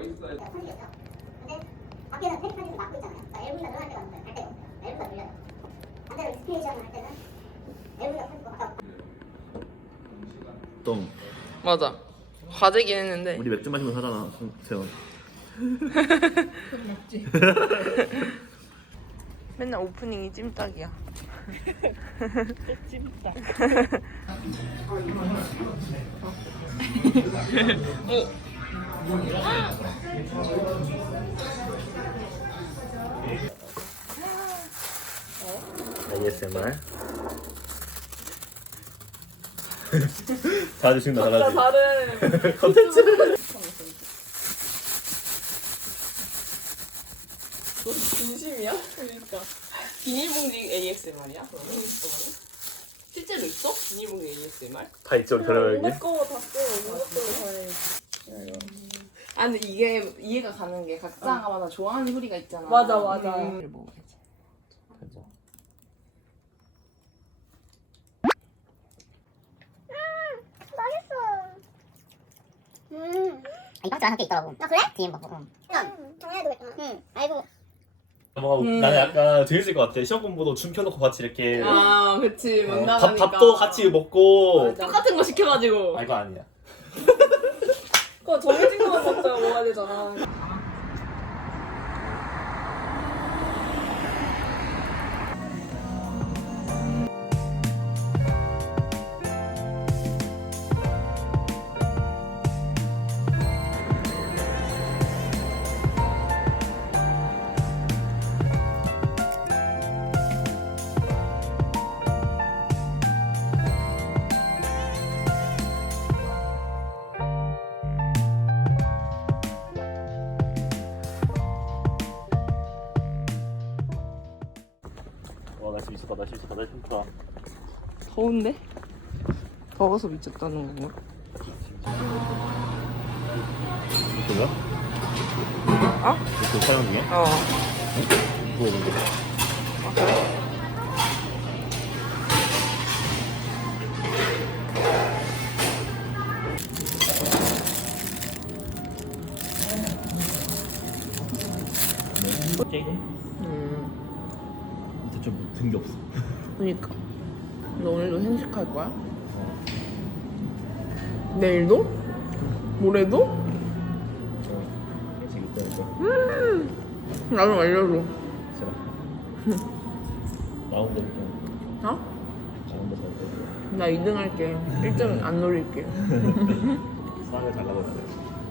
마이사이드 선이었죠. 근데 밖에는 페리카디를 막고 있잖아요. 그러니까 엘브가 늘어날 때가 없어요. 갈 데가 없어요. 엘브가 늘려요. 반대로 익스피레이션을 할 때는 엘브가 터지고 아까 시간 똥. 맞아. 과제긴 했는데. 우리 맥주 마시면 하잖아, 세원. 맨날 오프닝이 찜닭이야. 찜닭. ASMR. 잘해주신다, 잘하지. 다른 컨텐츠. 너 진심이야? 그러니까 비닐봉지 ASMR이야? 그러면 실제로 있어? 비닐봉지 ASMR? 다 있죠, 별의별 온갖 게. 거다 써. 온갖 걸로 다 해. 아 근데 이게 이해가 가는 게 각자마다 좋아하는 소리가 있잖아. 맞아, 맞아. 음. 먹어야지. 음. 이 박스랑 함께 있더라고. 아 그래? 뒤에 뭐. 응. 응. 정해야 되겠구나. 응. 알고. 뭐, 음. 나는 약간 재밌을 것 같아. 시험 공부도 춤 켜놓고 같이 이렇게. 아 그치 못 어. 밥, 밥도 같이 먹고. 맞아. 똑같은 거 시켜가지고. 아, 이거 아니야. 그거 정해 먼저 먹어야 되잖아. 와, 날씨 미쳤다, 날씨 미쳤다, 날씨 미쳤다. 더운데? 더워서 미쳤다는 건가? 이거야? 어? 이거 촬영 중이야? 어. 이거 있는데. 아, 그래? 음. 든 게 없어. 그니까. 너 오늘도 행식할 거야? 내일도? 모레도? 지금 있다니까. 나좀 알려줘. 싫어. 나온 데부터. 어? 나 2등 할게. 1등 안 노릴게. 사랑을 잘 나가야 돼.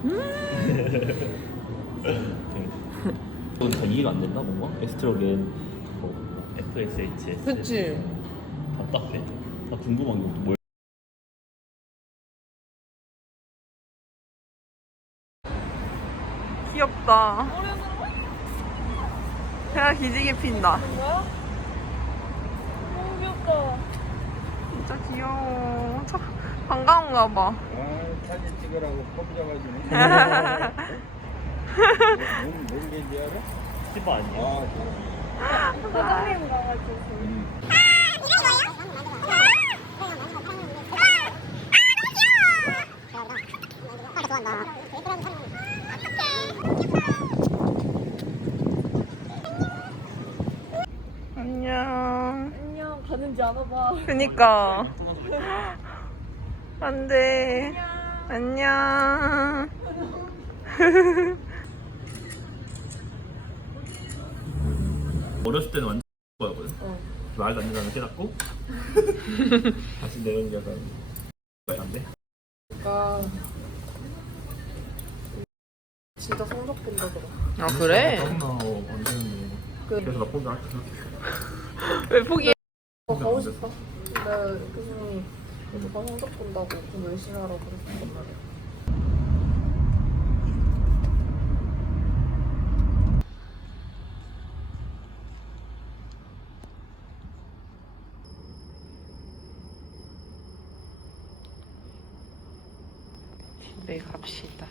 이건 다 이해가 안 된다 뭔가? 에스트로겐 뭐 FSH 그치? 답답해. 나 궁금한 게 뭘? 귀엽다. 해가 기지개 핀다. 너무 귀엽다. 진짜 귀여워. 참 반가운가 봐. 아, 사진 찍으라고 폼 잡아주네. 뭔, 뭔 알아? 티바 아니야? 아, 그래. 사장님 가가지고. 안녕. 안녕. 가는지 알아봐. 그니까. 안 돼. 안녕. 어렸을 때는 완전 거였거든. 말도 안 되는 깨닫고 다시 내는 게 약간 말안돼. 아. 진짜 성적 본다더라. 아, 그래? 짜증나 완전. 그- 그래서 나 혼자 할게. 왜 포기해? 어, 가고 싶어. 근데 교수님이 오빠 성적 본다고 좀 열심히 하라고 그랬단 말이야. 봅시다.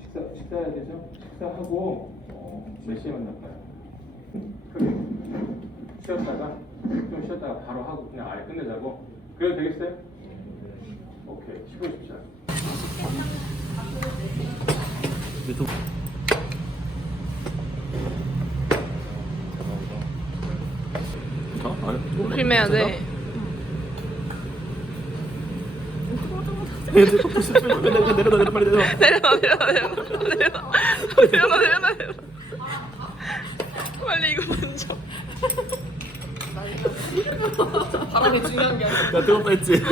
식사 식사해야 되죠? 식사하고 어, 몇 시에 만날까요? 쉬었다가 좀 쉬었다가 바로 하고 그냥 아예 끝내자고 그래도 되겠어요? 오케이 15분 쉬자. 오 유튜브 자, 아니, 조심해야 돼. 내려 내려 내려 내려 빨리 내려. 내려놔, 내려놔, 내려놔, 내려놔. 내려놔, 내려놔, 내려놔. 빨리 이거 먼저. 바람이 중요한 게 아니라. 나 뜨겁다 했지.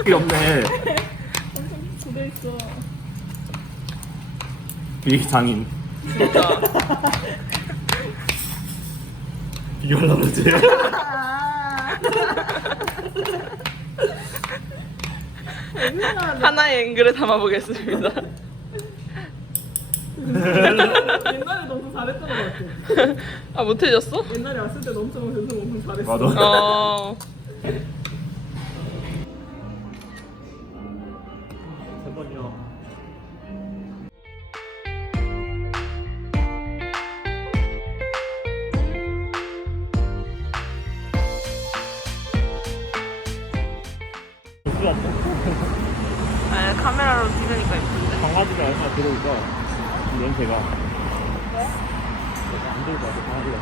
이게 없네. 돼 있어. 비장인. 진짜. 비교하려고 그러지. 하나의 앵글을 담아보겠습니다. 옛날에 너무 잘했던 것 같아. 아, 못해졌어? 옛날에 왔을 때도 엄청 연습 엄청 잘했어. 맞아. 어. 아, 카메라로 찍으니까 예쁜데? 강아지가 얼마나 들어올까? 이 냄새가. 안 들고 와서 강아지가.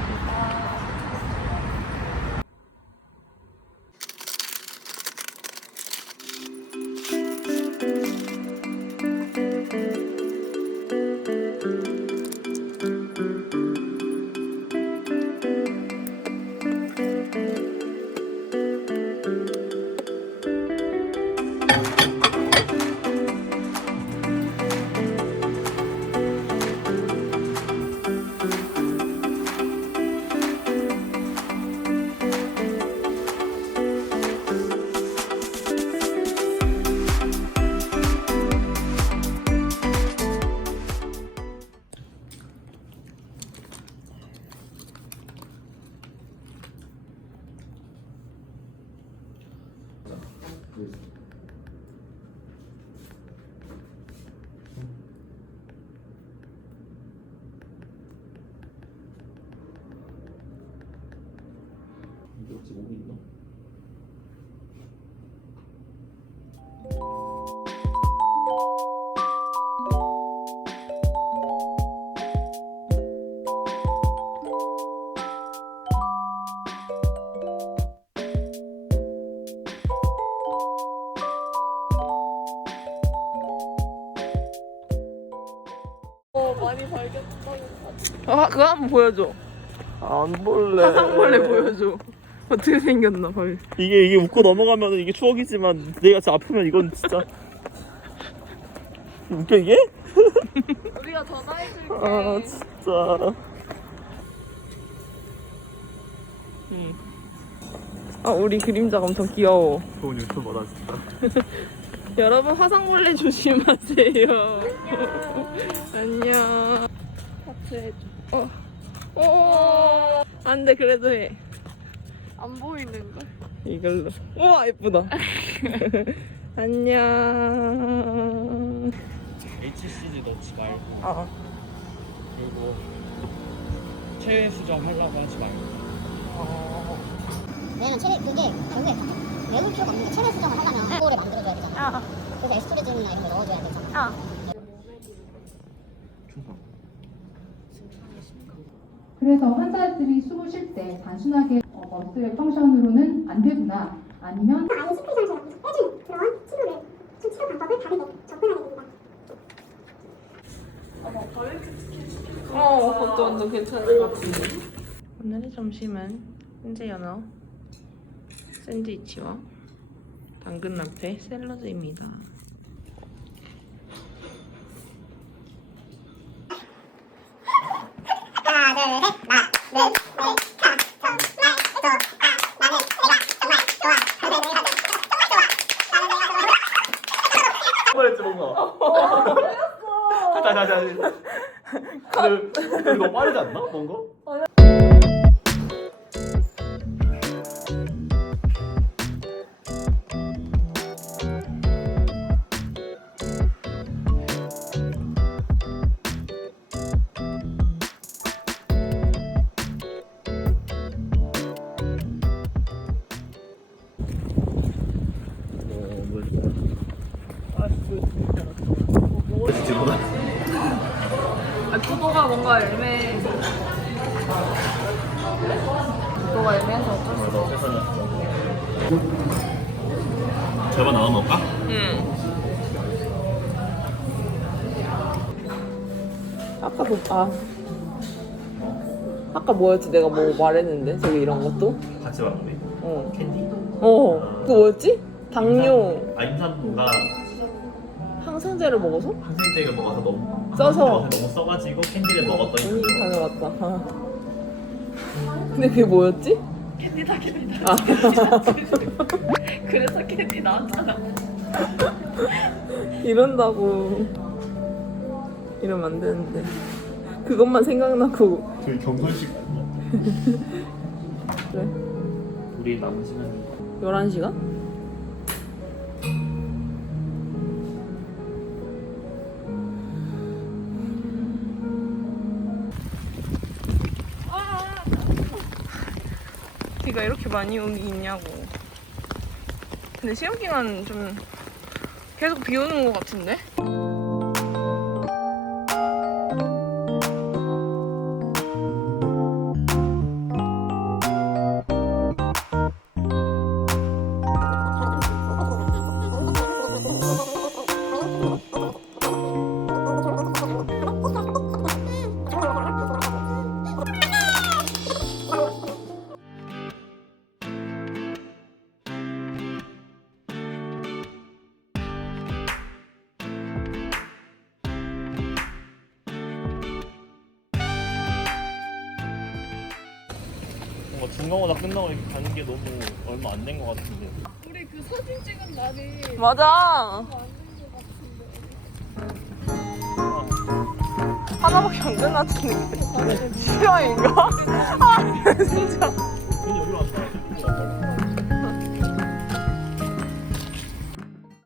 아, 그거 한번 보여줘. 안 볼래. 화상벌레 보여줘. 어떻게 생겼나, 벌. 이게 이게 웃고 넘어가면 이게 추억이지만 내가 진짜 아프면 이건 진짜 웃겨 이게? 우리가 전화해줄게. 아 진짜. 아, 우리 그림자가 엄청 귀여워. 좋은 유튜버다 진짜. 여러분 화상벌레 조심하세요. 안녕. 하트 해줘. 어. 어. 안돼 그래도 해. 안 보이는 걸. 이걸로. 우와 예쁘다. 안녕. HCG 넣지 말고 어. 그리고 최애 수정 하려고 하지 말고 왜냐면 체내 그게 결국에 외울 필요가 없는 게 체내 수정을 하려면 그거를 만들어줘야 되잖아. 그래서 에스트로겐이나 이런 거 넣어줘야 되잖아. 그래서 환자들이 숨을 쉴 때 단순하게 어, 머슬의 펑션으로는 안 되구나 아니면 아예 심폐지를 제가 계속 빼주는 그런 치료를 좀 치료 방법을 다르게 접근하게 됩니다. 어, 그것도 완전 괜찮을 것 같은데. 오늘의 점심은 현재 연어 샌드위치와 당근 라페 샐러드입니다. 하나, 둘, 셋, 나, 는, 네, 가, 정말 좋아. 아, 나는 내가 정말 좋아. 나는 내가 정말 좋아. 나는 내가 정말 좋아. 뭔가. 다시 다시 다시. 근데 근데 너무 빠르지 않나 뭔가? 뭔가 애매해. 너가 애매해서 어쩔 수너 최선이었어. 절반 나눠 먹을까? 응. 아까 그, 아. 아까 뭐였지? 내가 뭐 말했는데? 저기 이런 것도? 같이 먹는데. 어. 캔디? 어. 그거 뭐였지? 당뇨. 아 임산부가 항생제를 먹어서? 항생제를 먹어서 너무 써서. 항생제를 너무 써가지고 캔디를 먹었더니 언니 다녀왔다. 아. 근데 그게 뭐였지? 캔디다 캔디다. 아. 그래서 캔디 나왔잖아. 이런다고. 이러면 안 되는데. 그것만 생각나고. 저희 경선식 그래? 우리 남은 시간이 11시간? 비가 이렇게 많이 오기 있냐고. 근데 시험 기간 좀 계속 비 오는 것 같은데? 뭔가 중간고사 끝나고 이렇게 가는 게 너무 얼마 안 된 것 같은데 우리 그 사진 찍은 날이 맞아. 하나밖에 안 끝났는데. 실화인가? 아, 진짜. 근데 여기로 왔다